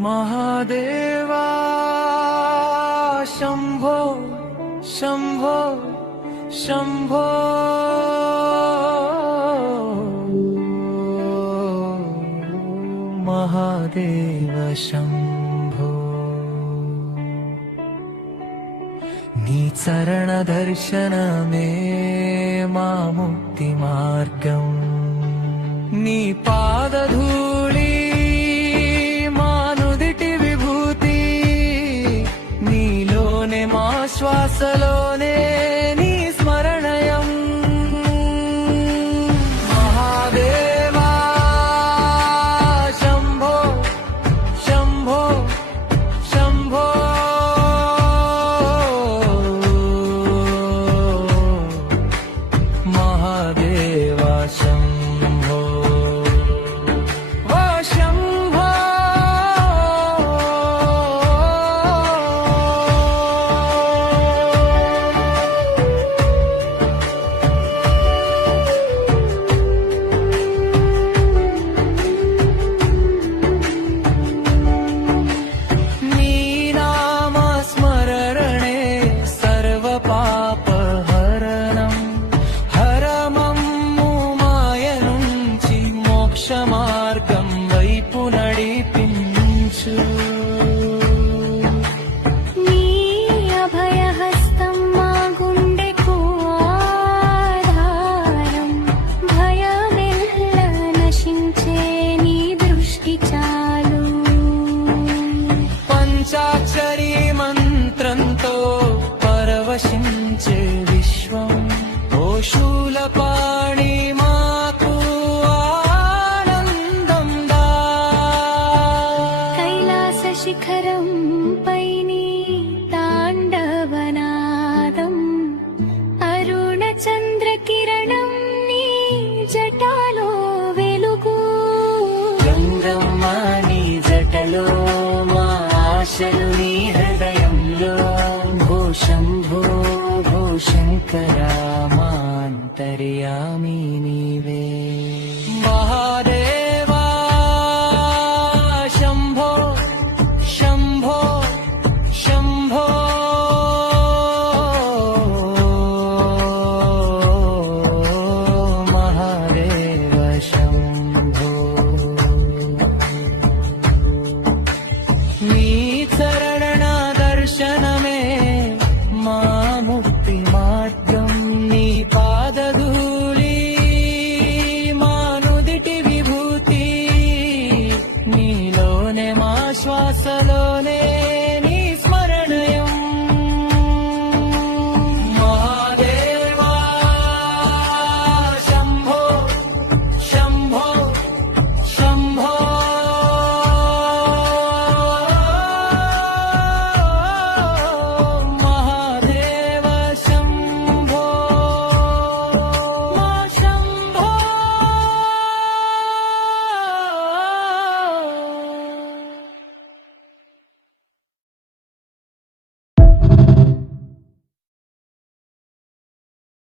महादेवा शंभो शंभो शंभो महादेव शंभो नी चरण दर्शनमे मा मुक्ति मार्गं नी पादधूली मानुदिति विभूति नीलोने मा श्वासलोने नी स्मरणयम् महादेवा शंभो शंभो शंभो महादेवा शंभो మార్గం వైపు నడిపించు నీ అభయహస్తం మా గుండెకు ఆధారం భయమెల్ల నశించే నీ దృష్టి చాలు పంచాక్షరి మంత్రంతో పరవశించే విశ్వం ఓ శూలపాణి మాకు శిఖరం పైని తాండవనాదం అరుణ చంద్ర కిరణం నీ జటాలో వెలుగు గంగమ్మ నీ జటలో మా ఆశలు నీ హృదయంలో భూ శంభో భూ శంకర మా అంతర్యామి నీవే